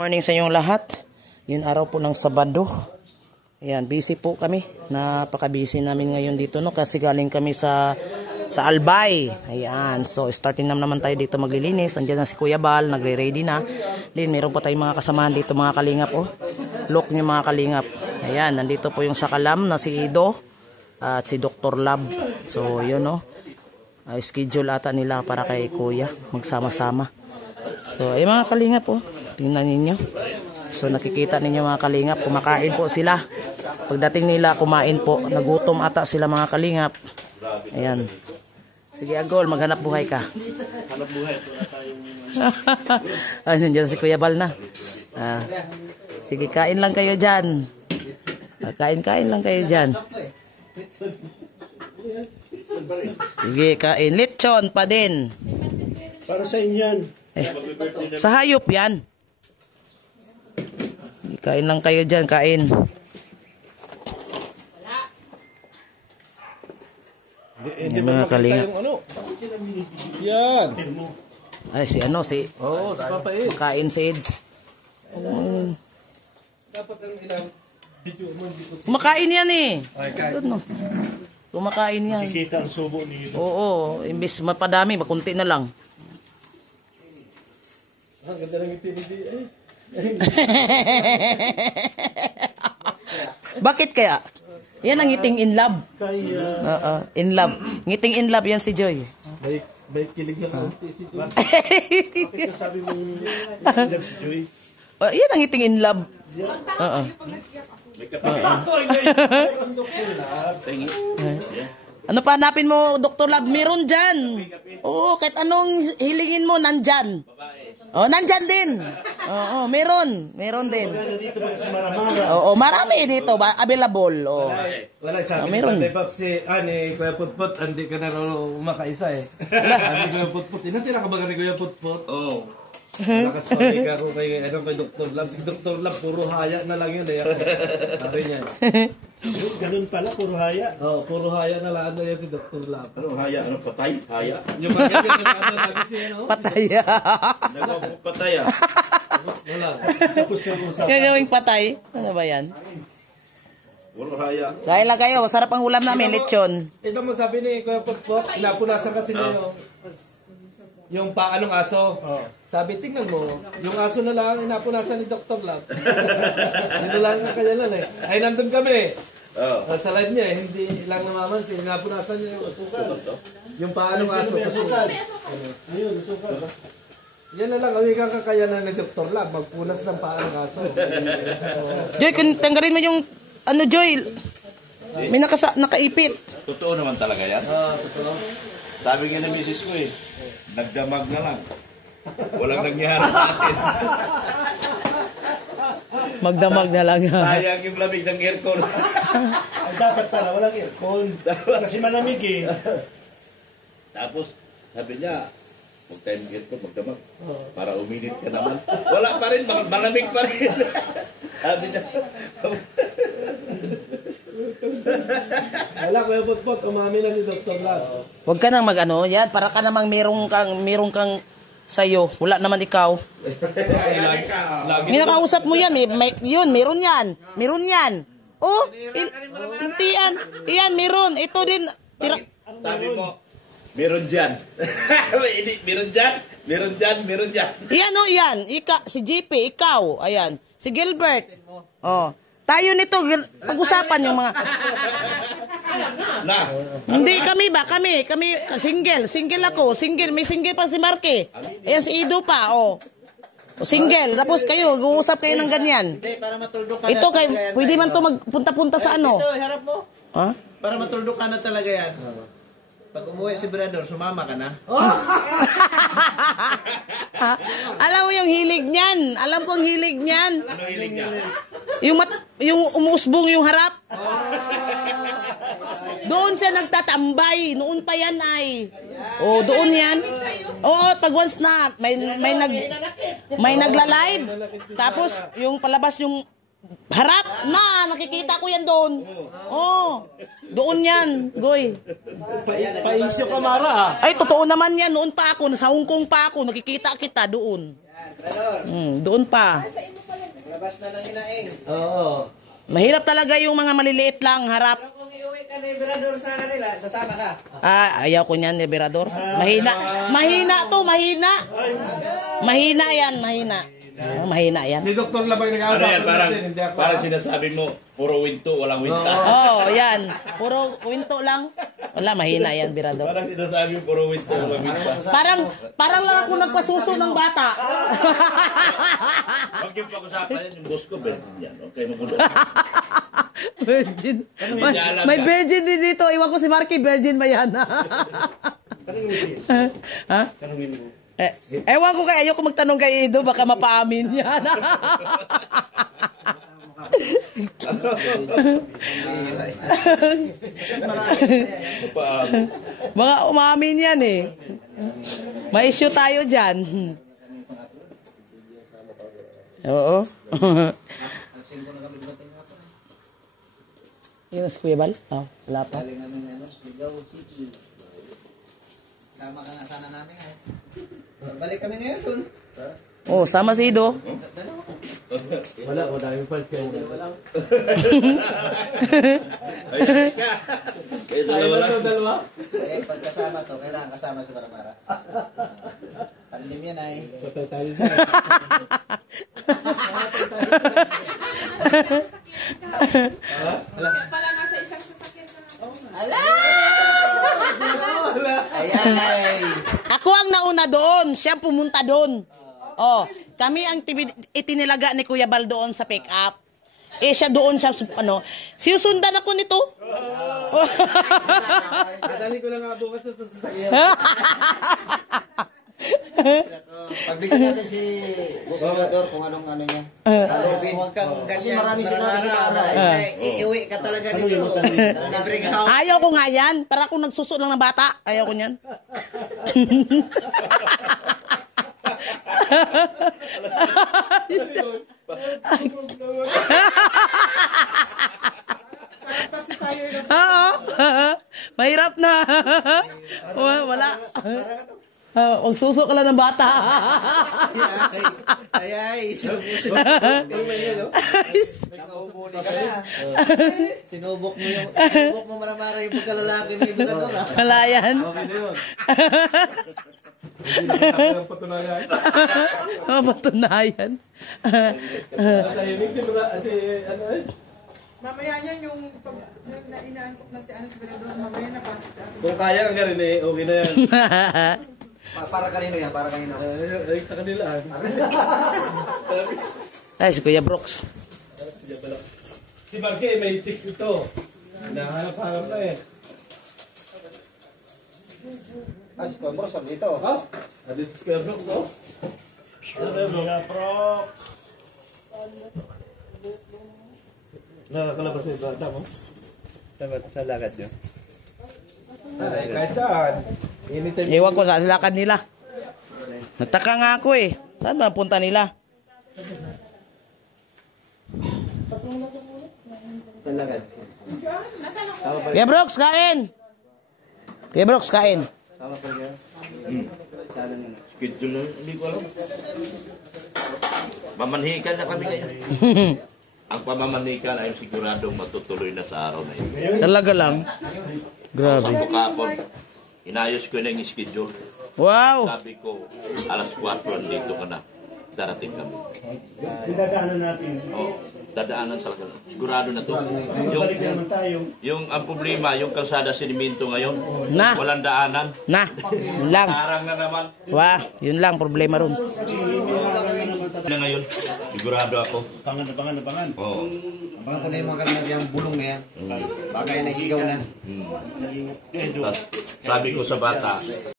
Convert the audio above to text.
Morning sa inyong lahat. Yun araw po ng Sabado. Ayan, busy po kami. Napaka-busy namin ngayon dito, no? Kasi galing kami sa Albay. Ayan, so starting naman tayo dito maglilinis. Andiyan na si Kuya Bal, nagre-ready na. Then meron pa tayong mga kasamahan dito, mga kalingap, oh. Look niyo mga kalingap. Ayan, nandito po yung sakalam na si Ido at si Dr. Lab. So, yun, no? Schedule ata nila para kay Kuya. Magsama-sama. So, ay mga kalingap, oh. Tingnan ninyo. So, nakikita ninyo mga kalingap. Kumakain po sila. Pagdating nila, kumain po. Nagutom ata sila mga kalingap. Ayan. Sige, Agol, maghanap buhay ka. Hanap buhay. Ay, nandiyan si Kuya Bal na. Sige, kain lang kayo dyan. Kain lang kayo dyan. Sige, kain. Lechon pa din. Para sa inyan. Sa hayop yan. Kain lang kayo dyan, kain. Hindi mga kalingap. Yan. Ay, si ano, si... Oo, si Papa Eds. Kain si Eds. Dapat ang ilang video mo. Kumakain yan eh. Ay, kahit. No. Kumakain yan. Nakikita ang subo ni Ido. Oo, imbis mapadami, makunti na lang. Ang ganda ng ipinidi eh. Bakit kaya? Yan ang ngiting in love. Kaya. In love. Ngiting in love yan si Joy. May kilig ng konti si Joy. Bakit sabi mo love si Joy? Yan ang ngiting in love. May kapatid. Ano pa hanapin mo, Dr. Lab? Meron dyan. Oo, kahit anong hilingin mo, nandyan. Oh, nandyan din. Oo, meron. Meron din. Dito ba sa Maramara? Oo, marami dito. Available. Oo. Wala, sabi meron. ni Papsi, ni Kuya Putput, hindi ka na makaisa eh. Sabi ni Kuya Putput, inatira ka ba ni Kuya Putput? Oo. Lakas pa kay Dr. Lab. Si Dr. Lab, puro haya na lang yun eh. Sabi niya. Ganun pala, puro haya. Oo, puro haya na lang yan si Dr. Lab. Ano haya? Ano patay? Haya? Yung mga ganyan na lagi siya, no? Patay. Patay ah. Wala. Tapos yung usapan. Gagawing patay. Ano ba yan? Puro haya. Kain lang kayo. Masarap ang ulam namin, lechon. Ito mo sabi ni Kuya Putput, inapunasan kasi niya yung paa ng aso. Sabi, tingnan mo, yung aso na lang inapunasan ni Dr. Lab. Yun lang ang kanya lang eh. Ay, nandun kami. Sa live niya, hindi lang namamansin. Inapunasan niya yung asukal. Yung paa ng aso. Ayun, sukal. Iya Yan na lang, ang ikang kakayanan ni Dr. Lab, magpunas ng paa ng aso. Joy, tanggalin mo yung ano, Joy. May nakaipit. Totoo naman talaga yan. Totoo. Sabi nga ng misis ko eh, nagdamag na lang. Walang nangyari sa atin. Magdamag na lang. Sayang yung lamig ng aircon. Ay, dapat pala, walang aircon. Kasi malamig eh. Tapos, sabi niya, huwag tayong aircon, magdamag. Para uminit ka naman. Wala pa rin, malamig pa rin. Sabi niya. Wala, Kuya Putput, umami na si Dr. Lab. Huwag ka nang mag-ano. Yan, para ka namang merong kang sayo. Wala naman ikaw. May nakausap mo yan. Yun, meron yan. Meron yan. Oh, intian. Iyan, meron. Ito din. Sabi mo, meron dyan. Meron dyan, meron dyan, meron dyan. Iyan, oh, iyan. Si JP, ikaw. Ayan. Si Gilbert. Oh. Tayo nito, pag-usapan yung mga... Na. Hindi, kami ba? Kami, single. Single ako. Single. May single pa si Marque. Ayan, si Ido pa, oh. Single. Tapos kayo, uusap kayo ng ganyan. Hindi, para matuldo ka Ito, na kay, talaga yan. pwede man to magpunta-punta sa ano. Ito, harap mo. Ha? Para matuldo ka na talaga yan. Pag umuwi si Brador, sumama ka na. Alam mo yung hilig niyan. Alam ko ang hilig niyan. Ano hiling niya? Yung umuusbong yung harap. Doon siya nagtatambay. Noon pa yan ay. Oh, doon yan. Oo, pag once na may nagla-live. Tapos yung palabas yung harap na nakikita ko yan doon. Oh. Doon yan, Goy. Pa-issue ka, Mara, Ay, totoo naman yan. Noon pa ako, nasa Hong Kong pa ako, nakikita kita doon. Doon pa. Labas na ng inaing. Oo. Mahirap talaga yung mga maliliit lang, harap. Pero kung iuwi ka ni Berador sa kanila, sasama ka. Ayaw ko niyan, Liberador. Mahina to, mahina. Mahina yan, mahina. Mahina yan. Si Dr. Labang Ano nag-aasap yan, parang, natin, hindi ako. parang sinasabi mo, puro winto, walang winta. Oh, yan. Puro kwento lang. Wala, mahina yan, Birador. Parang sinasabi mo, puro winto, walang winta. Parang lang ako nagpasuso ng bata. Huwag yung pag-usapan yan, yung boss ko, virgin yan. Okay, magulo. Virgin. May virgin din dito. Iwan ko si Marky, virgin ba yan? Tanungin mo. Ha? Tanungin mo. Ewan ko kay ayoko magtanong kay Ido, baka mapaamin yan. Mga umamin yan eh. May issue tayo dyan. Oo. Yun si Kuya Bal? Oh, wala pa. Galing namin Ligaw City. Sama ka nga sana namin eh. Balik kami ngayon dun. Oh, sama si Ido. Wala, daming fans yan. Ayun ka. Kayo dalawa lang. Dalawa? Eh, pagkasama to, kailangan kasama si Baramara. Tandim yan ay. Patay tayo sa... Pala nasa isang sasakyan ka na. Ala! Ayan. Ako ang nauna doon. Siya pumunta doon. Oh, kami ang itinilaga ni Kuya Bal doon sa pick-up. Eh, siya doon siya, sinusundan ako nito. Nadali ko lang nga bukas sa sasakyan. Pagbigyan natin si Boss Mirador kung anong ano niya. Huwag kang Kasi ganyan. marami sinabi si Mara. Iuwi ka talaga dito. Libreng house. Ayaw ko nga yan. Para akong nagsuso lang ng bata. Ayaw ko yan. Oo. Mahirap na. Wala. Huwag suso ka lang ng bata. Ay, Nakahuli ka na. Sinubok mo maramara yung pagkalalaki ni Berador. Wala yan. Okay na yun. Hindi na kami ng patunayan. Patunayan. Tahimik si ano eh. Mamaya niyan yung pag inaantok na si Anas Berador, mamaya napasok sa akin. Kung kaya ka rin eh, okay na yan. Para kanino yan? Para kanino? Ay, sa kanila. Ay, si Kuya Brooks. Si Marque, may chicks ito. Nahanap-hanap na eh. Si Kuya Boss, sabi dito. Oh, adit si Kuya Brooks, oh. Nakakalabas na yung bata mo. Sa lakad niyo. Ay, kahit saan. Anytime. Iwan ko sa lakad nila. Nataka nga ako eh. Saan ba punta nila? Sa lakad. Kuya Brooks, kain! Kuya Brooks, kain. Tama pa rin. Sana nyo na. Schedule na, hindi ko alam. Mamanhikan na kami ngayon. Ang pamamanhikan ay siguradong matutuloy na sa araw na ito. Talaga lang. Grabe. Sa kapon, inayos ko na yung schedule. Wow! Sabi ko, alas 4 andito ka na. Darating kami. Dadaanan natin. Oh, dadaanan talaga. Sigurado na to. Balik na naman tayo. Yung ang problema, yung kalsada siniminto ngayon, Na. walang daanan. Na, yun lang. Tarang na naman. Wah, yun lang problema ron. Na ngayon, sigurado ako. Abangan. Oo. Abangan ko na yung mga kanina yung bulong na yan. Baka yan ay sigaw na. Sabi ko sa bata,